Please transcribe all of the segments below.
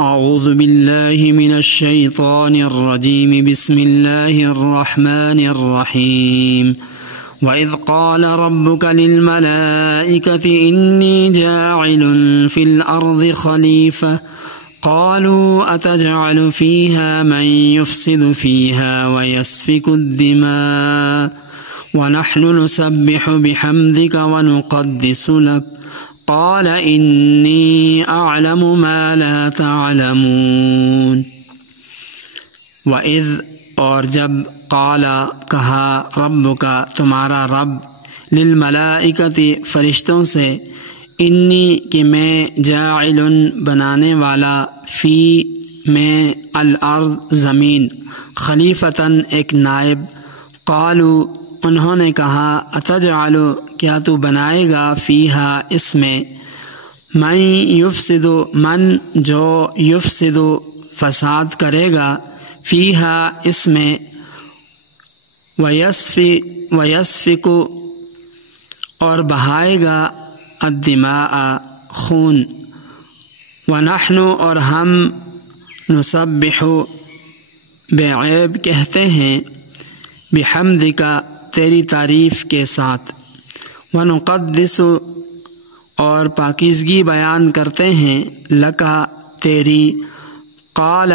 اعوذ باللہ من الشیطان الرجیم بسم اللہ الرحمن الرحیم وَإِذْ قَالَ رَبُّكَ لِلْمَلَائِكَةِ إِنِّي جَاعِلٌ فِي الْأَرْضِ خَلِيفَةً قَالُوا أَتَجْعَلُ فِيهَا مَن يُفْسِدُ فِيهَا وَيَسْفِكُ الدِّمَاءَ وَنَحْنُ نُسَبِّحُ بِحَمْدِكَ وَنُقَدِّسُ لَكَ قال انی اعلم ما لا تعلمون۔ وَإِذْ اور جب قال کہا ربک تمہارا رب للملائکۃ فرشتوں سے انی کہ میں جاعل بنانے والا فی میں الارض زمین خلیفتاً ایک نائب، قالوا انہوں نے کہا اتجعل کیا تو بنائے گا فیہا اس میں من یفسد من جو یفسد فساد کرے گا فیہا اس میں ویسفک اور بہائے گا الدماء خون ونحن اور ہم نسبح بے عیب کہتے ہیں بحمدک تیری تعریف کے ساتھ ونقدس اور پاکیزگی بیان کرتے ہیں لکا تیری قال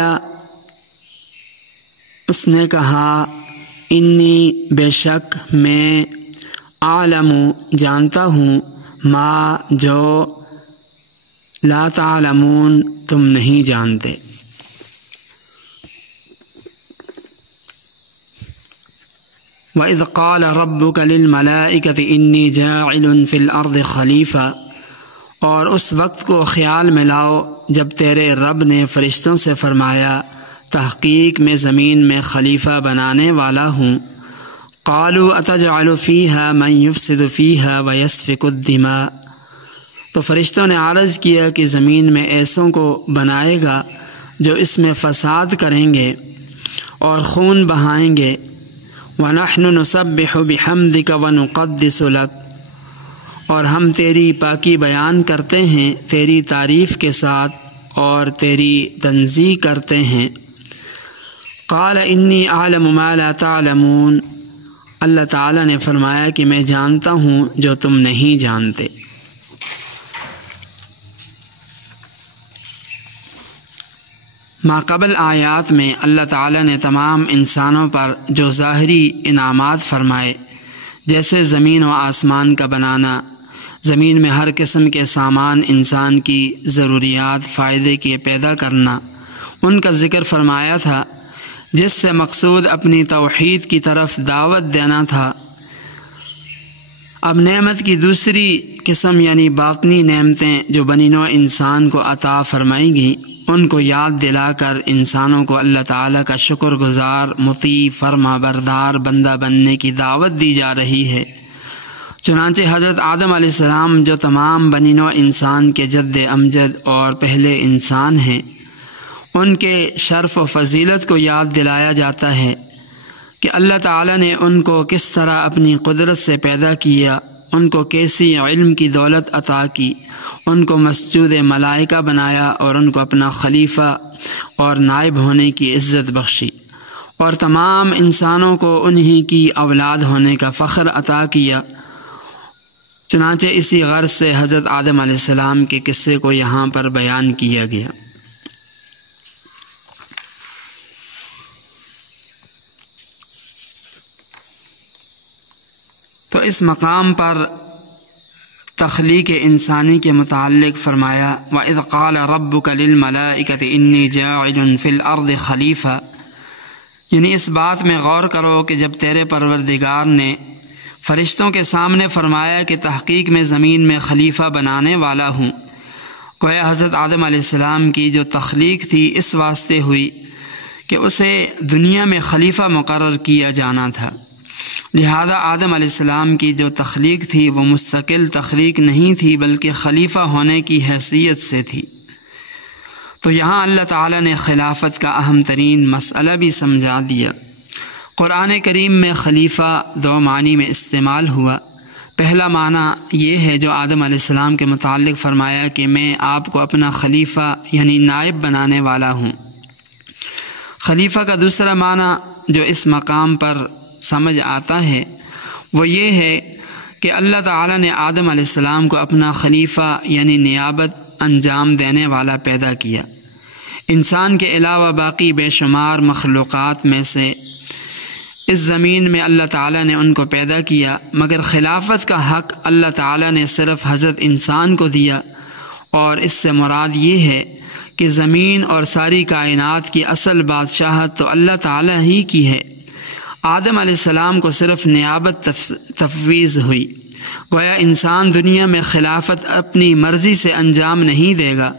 اس نے کہا انی بے شک میں عالم جانتا ہوں ما جو لا تعلمون تم نہیں جانتے۔ وَإِذْ قَالَ رَبُّكَ لِلْمَلَائِكَةِ إِنِّي جَاعِلٌ فِي الْأَرْضِ خَلِيفَةً اور اس وقت کو خیال میں لاؤ جب تیرے رب نے فرشتوں سے فرمایا تحقیق میں زمین میں خلیفہ بنانے والا ہوں۔ قالوا اتجعل فیہا من یفسد فیہا ویسفک الدماء تو فرشتوں نے عرض کیا کہ زمین میں ایسوں کو بنائے گا جو اس میں فساد کریں گے اور خون بہائیں گے۔ وَنَحْنُ نُسَبِّحُ بِحَمْدِكَ وَنُقَدِّسُ لَكَ اور ہم تیری پاکی بیان کرتے ہیں تیری تعریف کے ساتھ اور تیری تنزیہ کرتے ہیں۔ قال انی اعلم ما لا تعلمون اللہ تعالیٰ نے فرمایا کہ میں جانتا ہوں جو تم نہیں جانتے۔ ماقبل آیات میں اللہ تعالیٰ نے تمام انسانوں پر جو ظاہری انعامات فرمائے جیسے زمین و آسمان کا بنانا، زمین میں ہر قسم کے سامان انسان کی ضروریات فائدے کے پیدا کرنا، ان کا ذکر فرمایا تھا جس سے مقصود اپنی توحید کی طرف دعوت دینا تھا۔ اب نعمت کی دوسری قسم یعنی باطنی نعمتیں جو بنی نوع انسان کو عطا فرمائی گئیں ان کو یاد دلا کر انسانوں کو اللہ تعالیٰ کا شکر گزار مطیع فرما بردار بندہ بننے کی دعوت دی جا رہی ہے۔ چنانچہ حضرت آدم علیہ السلام جو تمام بنی نوع انسان کے جد امجد اور پہلے انسان ہیں ان کے شرف و فضیلت کو یاد دلایا جاتا ہے کہ اللہ تعالیٰ نے ان کو کس طرح اپنی قدرت سے پیدا کیا، ان کو کیسی علم کی دولت عطا کی، ان کو مسجود ملائکہ بنایا اور ان کو اپنا خلیفہ اور نائب ہونے کی عزت بخشی اور تمام انسانوں کو انہی کی اولاد ہونے کا فخر عطا کیا۔ چنانچہ اسی غرض سے حضرت آدم علیہ السلام کے قصے کو یہاں پر بیان کیا گیا۔ تو اس مقام پر تخلیق انسانی کے متعلق فرمایا وَإِذْ قَالَ رَبُّكَ لِلْمَلَائِكَةِ إِنِّي جَاعِلٌ فِي الْأَرْضِ خَلِيفَةً یعنی اس بات میں غور کرو کہ جب تیرے پروردگار نے فرشتوں کے سامنے فرمایا کہ تحقیق میں زمین میں خلیفہ بنانے والا ہوں، گویا حضرت آدم علیہ السلام کی جو تخلیق تھی اس واسطے ہوئی کہ اسے دنیا میں خلیفہ مقرر کیا جانا تھا، لہذا آدم علیہ السلام کی جو تخلیق تھی وہ مستقل تخلیق نہیں تھی بلکہ خلیفہ ہونے کی حیثیت سے تھی۔ تو یہاں اللہ تعالیٰ نے خلافت کا اہم ترین مسئلہ بھی سمجھا دیا۔ قرآن کریم میں خلیفہ دو معنی میں استعمال ہوا، پہلا معنی یہ ہے جو آدم علیہ السلام کے متعلق فرمایا کہ میں آپ کو اپنا خلیفہ یعنی نائب بنانے والا ہوں۔ خلیفہ کا دوسرا معنی جو اس مقام پر سمجھ آتا ہے وہ یہ ہے کہ اللہ تعالیٰ نے آدم علیہ السلام کو اپنا خلیفہ یعنی نیابت انجام دینے والا پیدا کیا۔ انسان کے علاوہ باقی بے شمار مخلوقات میں سے اس زمین میں اللہ تعالیٰ نے ان کو پیدا کیا، مگر خلافت کا حق اللہ تعالیٰ نے صرف حضرت انسان کو دیا، اور اس سے مراد یہ ہے کہ زمین اور ساری کائنات کی اصل بادشاہت تو اللہ تعالیٰ ہی کی ہے۔ آدم علیہ السلام کو صرف نیابت تفویض ہوئی، گویا انسان دنیا میں خلافت اپنی مرضی سے انجام نہیں دے گا،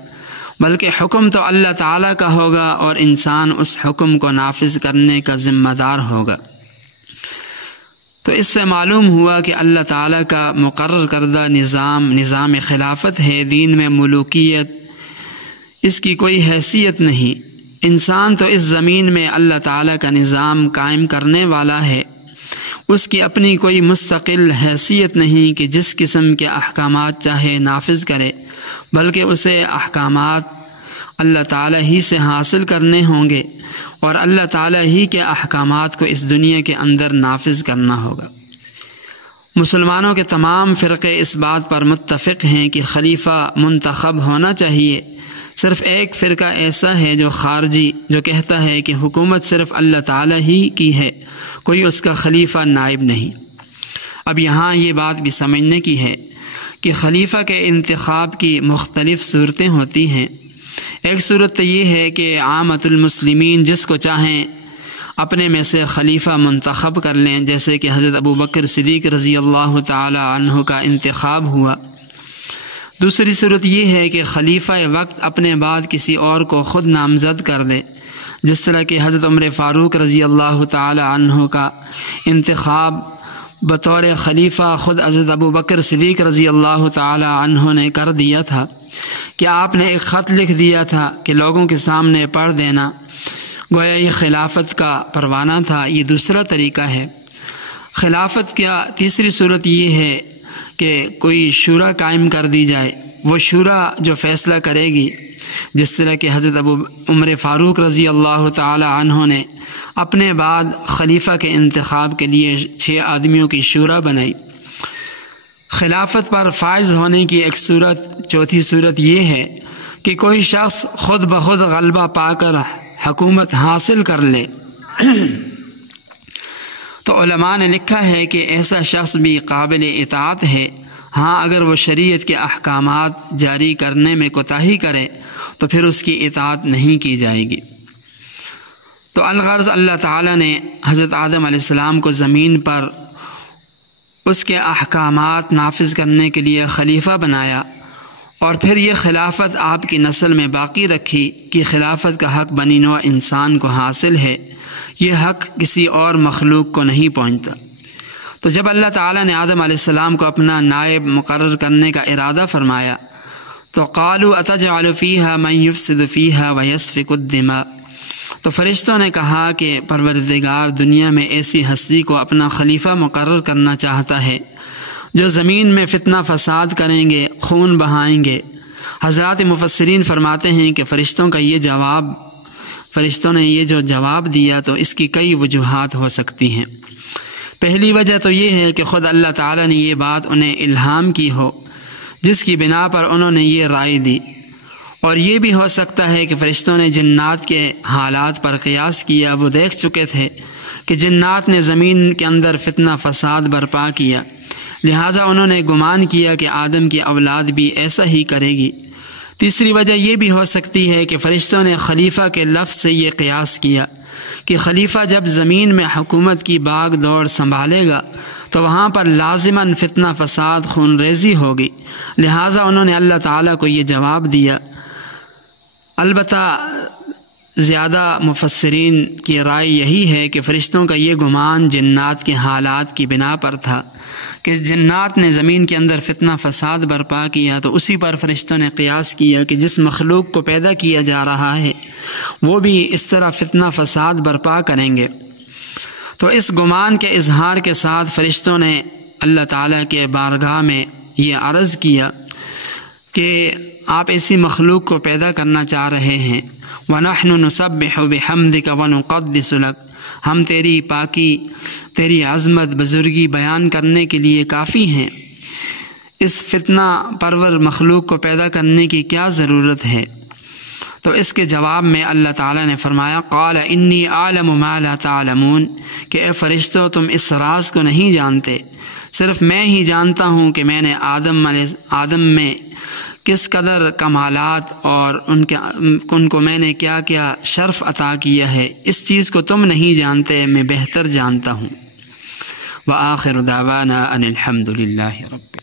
بلکہ حکم تو اللہ تعالیٰ کا ہوگا اور انسان اس حکم کو نافذ کرنے کا ذمہ دار ہوگا۔ تو اس سے معلوم ہوا کہ اللہ تعالیٰ کا مقرر کردہ نظام خلافت ہے، دین میں ملوکیت اس کی کوئی حیثیت نہیں۔ انسان تو اس زمین میں اللہ تعالیٰ کا نظام قائم کرنے والا ہے، اس کی اپنی کوئی مستقل حیثیت نہیں کہ جس قسم کے احکامات چاہے نافذ کرے، بلکہ اسے احکامات اللہ تعالیٰ ہی سے حاصل کرنے ہوں گے اور اللہ تعالیٰ ہی کے احکامات کو اس دنیا کے اندر نافذ کرنا ہوگا۔ مسلمانوں کے تمام فرقے اس بات پر متفق ہیں کہ خلیفہ منتخب ہونا چاہیے۔ صرف ایک فرقہ ایسا ہے جو خارجی، جو کہتا ہے کہ حکومت صرف اللہ تعالیٰ ہی کی ہے، کوئی اس کا خلیفہ نائب نہیں۔ اب یہاں یہ بات بھی سمجھنے کی ہے کہ خلیفہ کے انتخاب کی مختلف صورتیں ہوتی ہیں۔ ایک صورت یہ ہے کہ عامۃ المسلمین جس کو چاہیں اپنے میں سے خلیفہ منتخب کر لیں، جیسے کہ حضرت ابو بکر صدیق رضی اللہ تعالی عنہ کا انتخاب ہوا۔ دوسری صورت یہ ہے کہ خلیفہ وقت اپنے بعد کسی اور کو خود نامزد کر دے، جس طرح کہ حضرت عمر فاروق رضی اللہ تعالی عنہ کا انتخاب بطور خلیفہ خود حضرت ابو بکر صدیق رضی اللہ تعالی عنہ نے کر دیا تھا کہ آپ نے ایک خط لکھ دیا تھا کہ لوگوں کے سامنے پڑھ دینا، گویا یہ خلافت کا پروانہ تھا۔ یہ دوسرا طریقہ ہے۔ خلافت کا تیسری صورت یہ ہے کہ کوئی شورا قائم کر دی جائے، وہ شورا جو فیصلہ کرے گی، جس طرح کہ حضرت ابو عمر فاروق رضی اللہ تعالی عنہ نے اپنے بعد خلیفہ کے انتخاب کے لیے 6 آدمیوں کی شورا بنائی۔ خلافت پر فائز ہونے کی ایک صورت، چوتھی صورت یہ ہے کہ کوئی شخص خود بخود غلبہ پا کر حکومت حاصل کر لے۔ تو علماء نے لکھا ہے کہ ایسا شخص بھی قابل اطاعت ہے، ہاں اگر وہ شریعت کے احکامات جاری کرنے میں کوتاہی کرے تو پھر اس کی اطاعت نہیں کی جائے گی۔ تو الغرض اللہ تعالیٰ نے حضرت آدم علیہ السلام کو زمین پر اس کے احکامات نافذ کرنے کے لیے خلیفہ بنایا، اور پھر یہ خلافت آپ کی نسل میں باقی رکھی کہ خلافت کا حق بنی نوع انسان کو حاصل ہے، یہ حق کسی اور مخلوق کو نہیں پہنچتا۔ تو جب اللہ تعالیٰ نے آدم علیہ السلام کو اپنا نائب مقرر کرنے کا ارادہ فرمایا تو قالوا اتجعل فیہا من یفسد فیہا ویسفک الدماء، تو فرشتوں نے کہا کہ پروردگار دنیا میں ایسی ہستی کو اپنا خلیفہ مقرر کرنا چاہتا ہے جو زمین میں فتنہ فساد کریں گے، خون بہائیں گے۔ حضرات مفسرین فرماتے ہیں کہ فرشتوں نے یہ جو جواب دیا تو اس کی کئی وجوہات ہو سکتی ہیں۔ پہلی وجہ تو یہ ہے کہ خود اللہ تعالیٰ نے یہ بات انہیں الہام کی ہو، جس کی بنا پر انہوں نے یہ رائے دی، اور یہ بھی ہو سکتا ہے کہ فرشتوں نے جنات کے حالات پر قیاس کیا، وہ دیکھ چکے تھے کہ جنات نے زمین کے اندر فتنہ فساد برپا کیا، لہٰذا انہوں نے گمان کیا کہ آدم کی اولاد بھی ایسا ہی کرے گی۔ تیسری وجہ یہ بھی ہو سکتی ہے کہ فرشتوں نے خلیفہ کے لفظ سے یہ قیاس کیا کہ خلیفہ جب زمین میں حکومت کی باغ دوڑ سنبھالے گا تو وہاں پر لازماً فتنہ فساد خون ریزی ہوگی، لہٰذا انہوں نے اللہ تعالیٰ کو یہ جواب دیا۔ البتہ زیادہ مفسرین کی رائے یہی ہے کہ فرشتوں کا یہ گمان جنات کے حالات کی بنا پر تھا کہ جنات نے زمین کے اندر فتنہ فساد برپا کیا، تو اسی پر فرشتوں نے قیاس کیا کہ جس مخلوق کو پیدا کیا جا رہا ہے وہ بھی اس طرح فتنہ فساد برپا کریں گے۔ تو اس گمان کے اظہار کے ساتھ فرشتوں نے اللہ تعالیٰ کے بارگاہ میں یہ عرض کیا کہ آپ ایسی مخلوق کو پیدا کرنا چاہ رہے ہیں، وَنَحْنُ نُسَبِّحُ بِحَمْدِكَ وَنُقَدِّسُ لَكَ، ہم تیری پاکی، تیری عظمت، بزرگی بیان کرنے کے لیے کافی ہیں، اس فتنہ پرور مخلوق کو پیدا کرنے کی کیا ضرورت ہے؟ تو اس کے جواب میں اللہ تعالیٰ نے فرمایا قال انی اعلم ما لا تعلمون، کہ اے فرشتوں تم اس راز کو نہیں جانتے، صرف میں ہی جانتا ہوں کہ میں نے آدم میں کس قدر کمالات اور ان کو میں نے کیا کیا شرف عطا کیا ہے، اس چیز کو تم نہیں جانتے، میں بہتر جانتا ہوں۔ وآخر دعوانا ان الحمد للہ رب